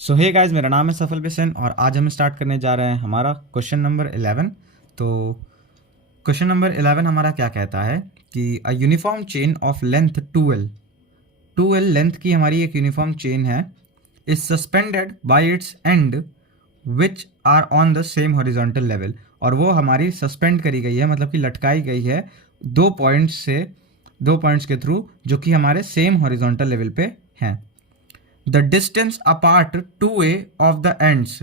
सो hey guys, मेरा नाम है सफल बिसन और आज हम स्टार्ट करने जा रहे हैं हमारा क्वेश्चन नंबर 11। तो क्वेश्चन नंबर 11 हमारा क्या कहता है कि a uniform chain of length 2L length की हमारी एक यूनिफॉर्म चेन है, is suspended by its end which are on the same horizontal level. और वो हमारी सस्पेंड करी गई है, मतलब कि लटकाई गई है दो पॉइंट्स के थ्रू, जो कि हमारे सेम हॉरिजॉन्टल लेवल पे हैं। The distance apart 2A of the ends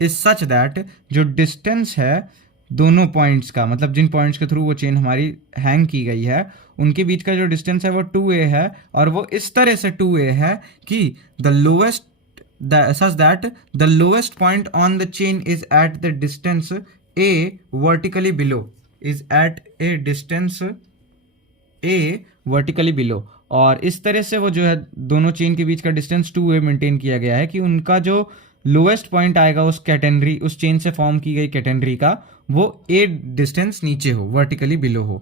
is such that जो डिस्टेंस है दोनों पॉइंट्स का, मतलब जिन पॉइंट्स के थ्रू वो चेन हमारी हैंग की गई है उनके बीच का जो डिस्टेंस है वो 2A है, और वो इस तरह से 2A है कि the lowest such that the lowest point on the chain is at the distance A vertically below is at a distance A vertically below। और इस तरह से वो जो है दोनों चेन के बीच का डिस्टेंस 2A मेंटेन किया गया है कि उनका जो लोएस्ट पॉइंट आएगा उस कैटेनरी, उस चेन से फॉर्म की गई कैटेनरी का, वो A डिस्टेंस नीचे हो, वर्टिकली बिलो हो।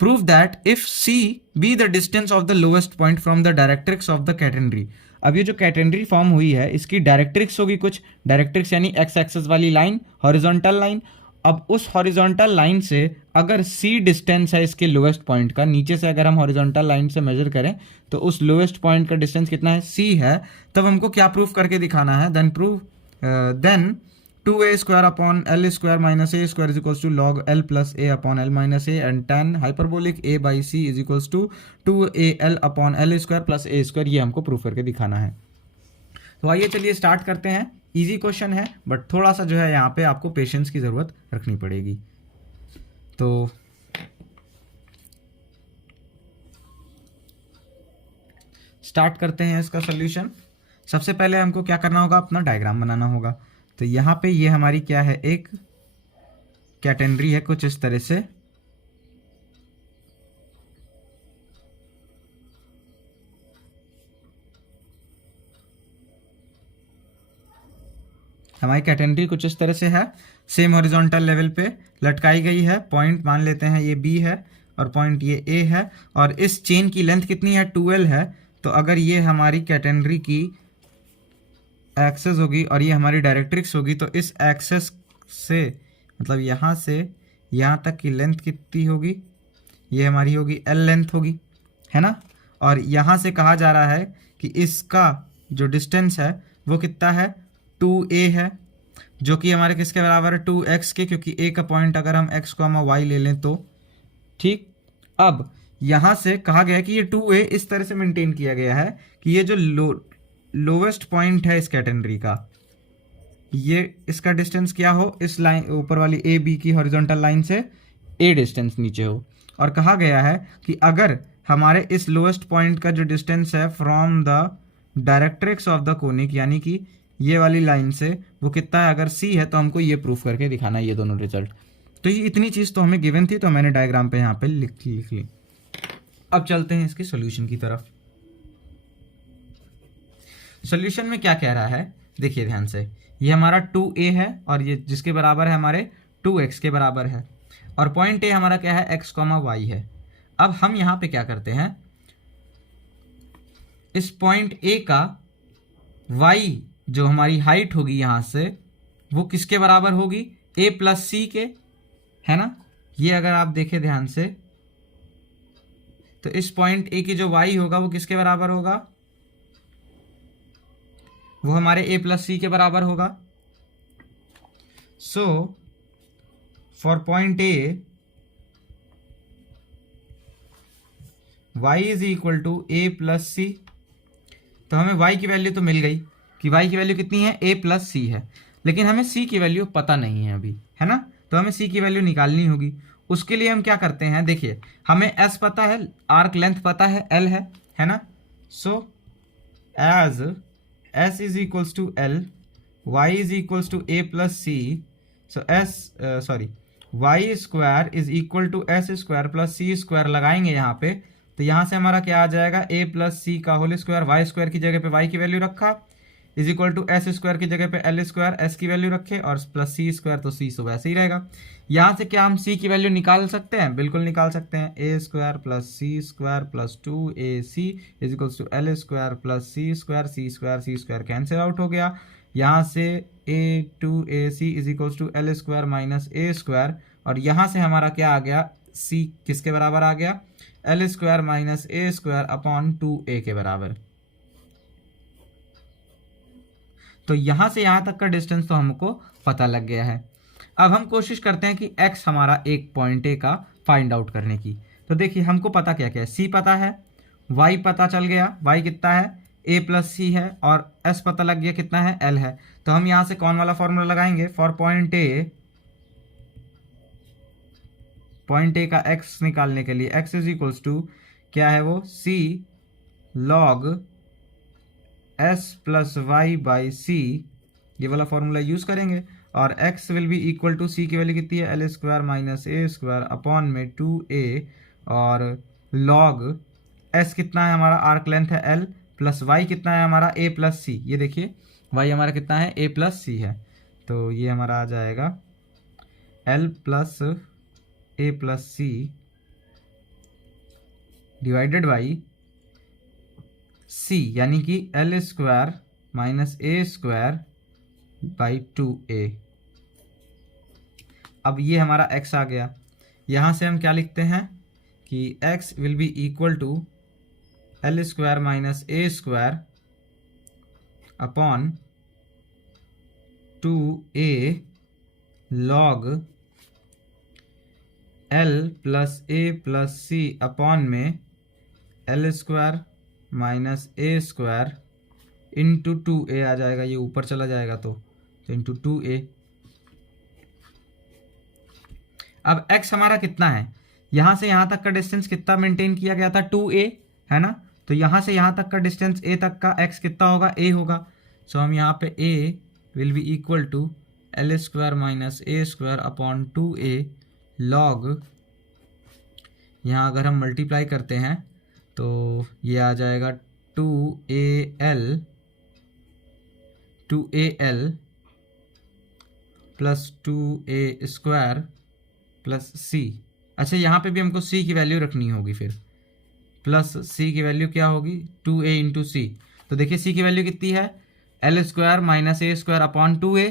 Prove that if C be the distance of the lowest point from the directrix of the catenary. अब ये जो कैटेनरी फॉर्म हुई है इसकी डायरेक्ट्रिक्स होगी कुछ, डायरेक्ट्रिक्स यानी एक्स एक्सेस वाली लाइन, हॉरिजॉन्टल लाइन। अब उस हॉरिजॉन्टल लाइन से अगर C डिस्टेंस है इसके लोएस्ट पॉइंट का, नीचे से अगर हम हॉरिजॉन्टल लाइन से मेजर करें तो उस लोएस्ट पॉइंट का डिस्टेंस कितना है, C है। तब हमको क्या प्रूफ करके दिखाना है, then 2A square upon l square minus a square is equals to log l plus a upon l minus a and tan hyperbolic a by c is equals to 2AL upon l square plus a square. ये हमको proof करके दिखाना है। तो आइए चलिए start करते हैं। इजी क्वेश्चन है बट थोड़ा सा जो है यहाँ पे आपको पेशेंस की ज़रूरत रखनी पड़ेगी। तो स्टार्ट करते हैं इसका सोल्यूशन। सबसे पहले हमको क्या करना होगा, अपना डायग्राम बनाना होगा। तो यहाँ पे ये हमारी क्या है, एक कैटेनरी है कुछ इस तरह से। हमारी कैटेनरी कुछ इस तरह से है, सेम हॉरिजॉन्टल लेवल पे लटकाई गई है। पॉइंट मान लेते हैं ये B है और पॉइंट ये A है, और इस चेन की लेंथ कितनी है, 2L है। तो अगर ये हमारी कैटेनरी की एक्सेस होगी और ये हमारी डायरेक्ट्रिक्स होगी, तो इस एक्सेस से मतलब यहाँ से यहाँ तक की लेंथ कितनी होगी, ये हमारी होगी L लेंथ होगी, है ना। और यहाँ से कहा जा रहा है कि इसका जो डिस्टेंस है वो कितना है, 2A है, जो कि हमारे किसके बराबर है, 2x के, क्योंकि A का पॉइंट अगर हम x को y ले लें तो ठीक। अब यहाँ से कहा गया है कि ये 2A इस तरह से मेंटेन किया गया है कि ये जो लोवेस्ट पॉइंट है इस कैटेनरी का, ये इसका डिस्टेंस क्या हो, इस लाइन ऊपर वाली AB की हॉरिजॉन्टल लाइन से A डिस्टेंस नीचे हो। और कहा गया है कि अगर हमारे इस लोएस्ट पॉइंट का जो डिस्टेंस है from the directrix of the conic, यानी कि ये वाली लाइन से, वो कितना है, अगर C है तो हमको ये प्रूफ करके दिखाना है, ये दोनों रिजल्ट। तो ये इतनी चीज़ तो हमें गिवन थी, तो मैंने डायग्राम पे यहाँ पे लिख ली। अब चलते हैं इसकी सोल्यूशन की तरफ। सोल्यूशन में क्या कह रहा है, देखिए ध्यान से। ये हमारा 2A है और ये जिसके बराबर है हमारे 2x के बराबर है, और पॉइंट A हमारा क्या है, x, y है। अब हम यहाँ पे क्या करते हैं, इस पॉइंट A का y जो हमारी हाइट होगी यहाँ से, वो किसके बराबर होगी, A प्लस C के, है ना। ये अगर आप देखें ध्यान से तो इस पॉइंट A की जो y होगा वो किसके बराबर होगा, वो हमारे A प्लस C के बराबर होगा। So for point A y is equal to A plus C। तो हमें y की वैल्यू तो मिल गई कि y की वैल्यू कितनी है, A प्लस C है, लेकिन हमें C की वैल्यू पता नहीं है अभी, है ना। तो हमें C की वैल्यू निकालनी होगी। उसके लिए हम क्या करते हैं, देखिए हमें S पता है, आर्क लेंथ पता है, L है ना। So as S is equals to L, y is equals to A plus C, so y square is equal to S square plus C square लगाएंगे यहाँ पे। तो यहाँ से हमारा क्या आ जाएगा, A प्लस C का होल स्क्वायर, y स्क्वायर की जगह पे y की वैल्यू रखा, is equal to s square की जगह पे एल स्क्वायर एस की वैल्यू रखे और प्लस सी स्क्वायर, तो सी तो वैसे ही रहेगा। यहाँ से क्या हम सी की वैल्यू निकाल सकते हैं? बिल्कुल निकाल सकते हैं। A square plus c square plus 2ac is equal to l square plus c square cancel out हो गया। यहाँ से a2ac is equal to l square minus a square, और यहाँ से हमारा क्या आ गया? c किसके बराबर आ गया? L square minus a square upon 2a के बराबर। तो यहां से यहां तक का डिस्टेंस तो हमको पता लग गया है। अब हम कोशिश करते हैं कि x हमारा एक पॉइंट ए का फाइंड आउट करने की। तो देखिए हमको पता क्या क्या है, c पता है, y पता चल गया, y कितना है? a प्लस सी है, और s पता लग गया कितना है? l है। तो हम यहां से कौन वाला फॉर्मूला लगाएंगे? फॉर पॉइंट ए का x निकालने के लिए x इज इक्वल्स टू क्या है वो? c log s plus y by c, ये वाला फॉर्मूला यूज करेंगे। और x will be equal to c की वैल्यू कितनी है? L square minus a square upon में 2a, और log s कितना है हमारा? आर्क लेंथ है l, प्लस y कितना है हमारा? a plus c. ये देखिए y हमारा कितना है? a प्लस सी है। तो ये हमारा आ जाएगा l plus a plus c divided by c, यानी कि l square minus a square by 2a। अब ये हमारा x आ गया। यहाँ से हम क्या लिखते हैं कि x will be equal to l square minus a square upon 2a log l plus a plus c upon में l square minus a square into 2a आ जाएगा, ये ऊपर चला जाएगा तो इंटू 2a। अब x हमारा कितना है? यहाँ से यहाँ तक का डिस्टेंस कितना मेंटेन किया गया था? 2a है ना। तो यहाँ से यहाँ तक का डिस्टेंस a तक का x कितना होगा? a होगा। सो हम यहाँ पे a will be equal to l square minus a square upon 2a log, यहाँ अगर हम मल्टीप्लाई करते हैं तो ये आ जाएगा 2al plus 2a square plus c। अच्छा, यहाँ पे भी हमको c की वैल्यू रखनी होगी, फिर प्लस c की वैल्यू क्या होगी? 2a इंटू सी। तो देखिए c की वैल्यू कितनी है? L square minus a square upon 2a।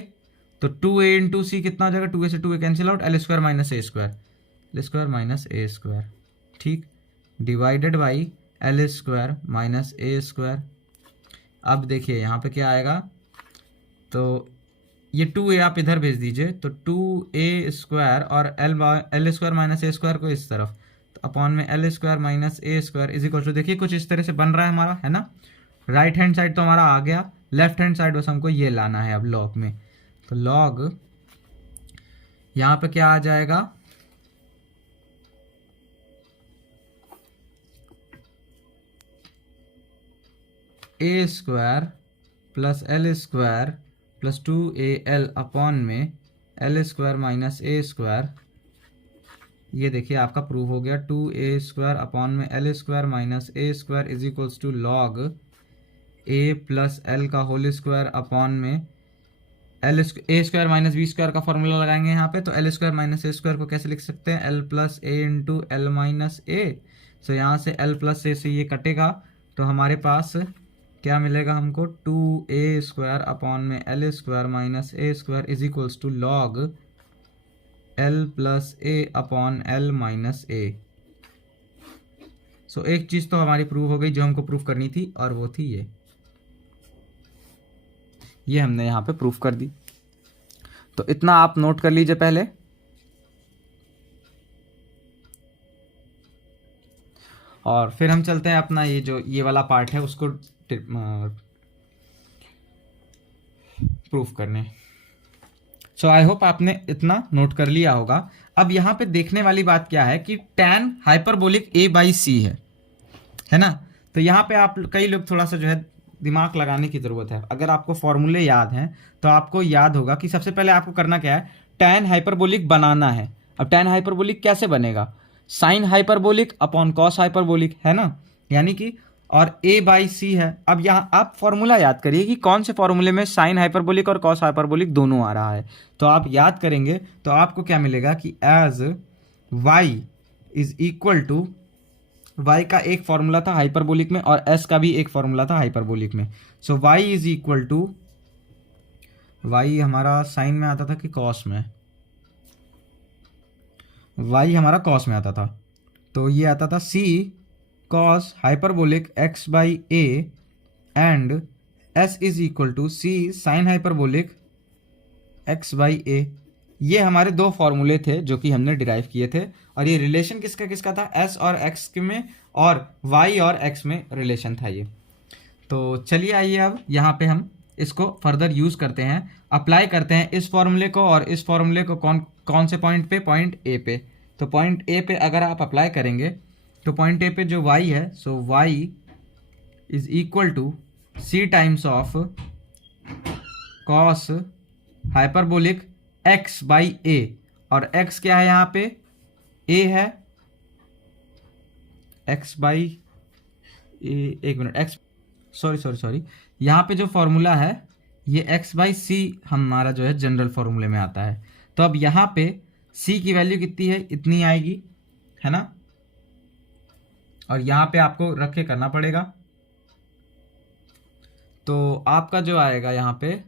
तो 2a इंटू सी कितना हो जाएगा? 2a से 2a cancel out, l square minus a square, l square minus a square, ठीक, divided by l square minus a square. अब देखिए यहाँ पे क्या आएगा? तो ये 2a आप इधर भेज दीजिए, तो 2a स्क्वायर और l square minus a square को इस तरफ, तो अपॉन में l square minus a square is equal to, देखिए कुछ इस तरह से बन रहा है हमारा, है ना। राइट हैंड साइड तो हमारा आ गया, लेफ्ट हैंड साइड बस हमको ये लाना है अब लॉग में। तो लॉग यहाँ पे क्या आ जाएगा? A square plus l square plus 2al upon में l square minus a square. ये देखिए आपका प्रूव हो गया। 2a स्क्वायर अपॉन में l square minus a square is equals to log a plus l का होल स्क्वायर अपॉन में a square minus b square का फॉर्मूला लगाएंगे यहाँ पे। तो l square minus a square को कैसे लिख सकते हैं? L plus a into L minus a. सो यहाँ से एल प्लस ए से ये कटेगा, तो हमारे पास क्या मिलेगा हमको? 2a स्क्वायर अपॉन में l square minus a square is equals to log l plus a upon l minus a. So एक चीज़ तो हमारी प्रूव हो गई जो हमको प्रूव करनी थी, और वो थी ये हमने यहाँ पे प्रूफ कर दी। तो इतना आप नोट कर लीजिए पहले। और फिर हम चलते हैं अपना ये वाला पार्ट है उसको प्रूफ करने। सो आई होप आपने इतना नोट कर लिया होगा। अब यहाँ पे देखने वाली बात क्या है कि tan हाइपरबोलिक a बाई सी है ना। तो यहाँ पे आप कई लोग थोड़ा सा जो है दिमाग लगाने की ज़रूरत है। अगर आपको फॉर्मूले याद हैं तो आपको याद होगा कि सबसे पहले आपको करना क्या है? tan हाइपरबोलिक बनाना है। अब tan हाइपरबोलिक कैसे बनेगा? Sine hyperbolic upon cos hyperbolic, है ना। यानी कि और a बाई सी है। अब यहाँ आप फॉर्मूला याद करिए कि कौन से फॉर्मूले में साइन हाइपरबोलिक और कॉस हाइपरबोलिक दोनों आ रहा है। तो आप याद करेंगे तो आपको क्या मिलेगा कि as y is equal to, y का एक फॉर्मूला था हाइपरबोलिक में और s का भी एक फॉर्मूला था हाइपरबोलिक में। So y is equal to, y हमारा साइन में आता था कि कॉस में, y हमारा कॉस में आता था, तो ये आता था c cos hyperbolic x by a and s is equal to c sine hyperbolic x by a। ये हमारे दो फॉर्मूले थे जो कि हमने डिराइव किए थे, और ये रिलेशन किसका किसका था, s और x के में और y और x में रिलेशन था ये। तो चलिए आइए अब यहाँ पे हम इसको फर्दर यूज़ करते हैं, अप्लाई करते हैं इस फॉर्मूले को और इस फॉर्मूले को कौन कौन से पॉइंट पे, पॉइंट ए पे। तो पॉइंट ए पे अगर आप अप्लाई करेंगे तो पॉइंट ए पे जो y है, so y is equal to c times of cos hyperbolic x by a, और x क्या है यहाँ पे, a है, x बाई a, एक मिनट, x सॉरी यहाँ पे जो फॉर्मूला है ये x बाई सी हमारा जो है जनरल फॉर्मूले में आता है। तो अब यहाँ पे c की वैल्यू कितनी है, इतनी आएगी, है ना, और यहाँ पे आपको रख के करना पड़ेगा। तो आपका जो आएगा यहाँ पे,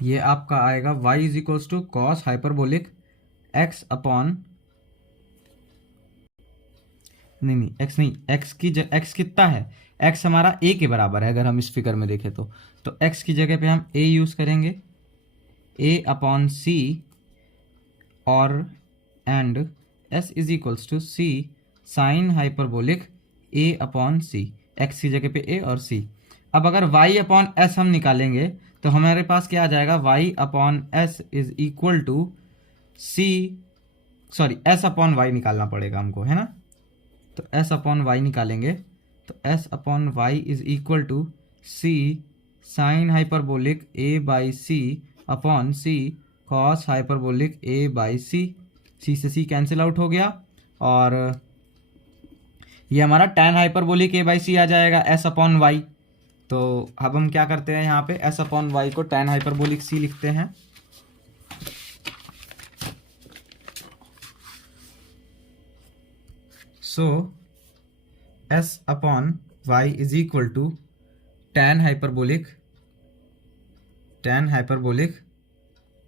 ये आपका आएगा y is equals to cos hyperbolic x upon, नहीं x नहीं, x कितना है, x हमारा a के बराबर है अगर हम इस फिगर में देखें तो x की जगह पे हम a यूज़ करेंगे, a अपॉन सी, और and s is equals to c sine hyperbolic a upon c, x की जगह पे a और c। अब अगर y अपॉन s हम निकालेंगे तो हमारे पास क्या आ जाएगा, y upon s is equal to c, sorry s upon y निकालना पड़ेगा हमको, है ना। तो s अपॉन y निकालेंगे तो s upon y is equal to c sine hyperbolic a by c upon c cos hyperbolic a by c. c से c cancel out हो गया और ये हमारा tan hyperbolic a by c आ जाएगा s अपॉन y। तो अब हम क्या करते हैं, यहाँ पे s अपॉन y को टैन हाइपरबोलिक c लिखते हैं। So s upon y is equal to tan hyperbolic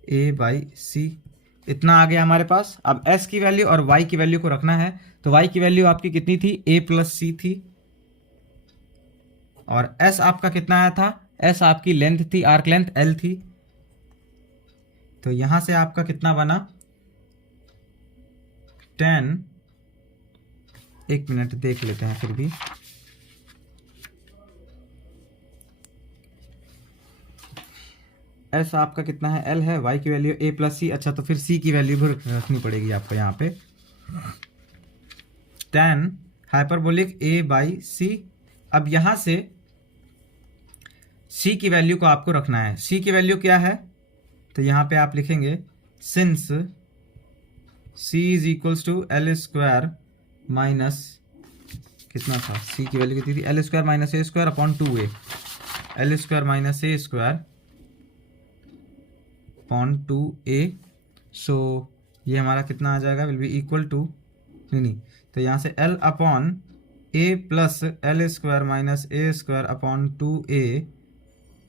a by c, इतना आ गया हमारे पास। अब s की वैल्यू और y की वैल्यू को रखना है, तो y की वैल्यू आपकी कितनी थी, a प्लस सी थी, और s आपका कितना आया था, s आपकी लेंथ थी, आर्क लेंथ l थी। तो यहां से आपका कितना बना, 10, एक मिनट देख लेते हैं फिर भी, s आपका कितना है, l है, y की वैल्यू a प्लस सी। अच्छा तो फिर c की वैल्यू भी रखनी पड़ेगी आपको यहाँ पे, tan हाइपरबोलिक a बाई सी। अब यहाँ से c की वैल्यू को आपको रखना है, c की वैल्यू क्या है, तो यहाँ पे आप लिखेंगे since c is equals to l square minus, कितना था c की वैल्यू कितनी थी, l square minus a square upon 2a, l square minus a square upon 2a। So ये हमारा कितना आ जाएगा, विल बी इक्वल टू, नहीं, तो यहाँ से l upon a plus l square minus a square upon 2a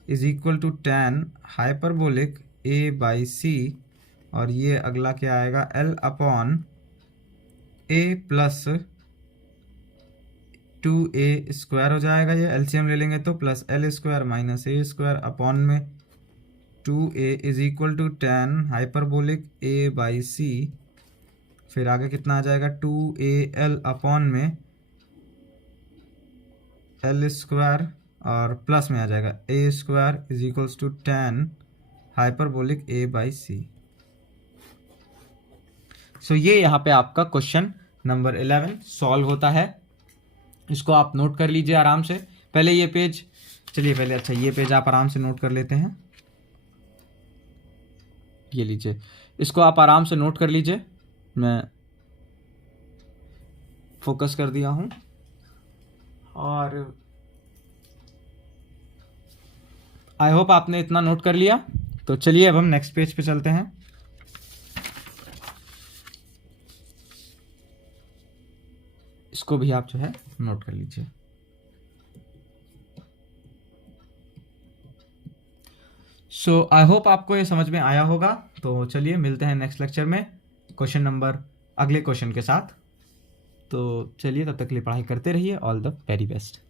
is equal to tan hyperbolic a by c, और ये अगला क्या आएगा, l upon a plus 2a square हो जाएगा, ये एलसीएम ले लेंगे तो, plus l square minus a square upon में 2a is equal to tan hyperbolic a by c. फिर आगे कितना आ जाएगा, 2al अपॉन में एल स्क्वायर और प्लस में आ जाएगा a square is equals to tan hyperbolic a by c. So ये यहाँ पे आपका क्वेश्चन नंबर 11 सॉल्व होता है। इसको आप नोट कर लीजिए आराम से, पहले ये पेज, चलिए पहले, अच्छा ये पेज आप आराम से नोट कर लेते हैं, ये लीजिए, इसको आप आराम से नोट कर लीजिए। मैं फोकस कर दिया हूँ। और आई होप आपने इतना नोट कर लिया। तो चलिए अब हम नेक्स्ट पेज पे चलते हैं। इसको भी आप जो है नोट कर लीजिए। सो आई होप आपको ये समझ में आया होगा। तो चलिए मिलते हैं नेक्स्ट लेक्चर में अगले क्वेश्चन के साथ। तो चलिए तब तक के लिए पढ़ाई करते रहिए। All the very best.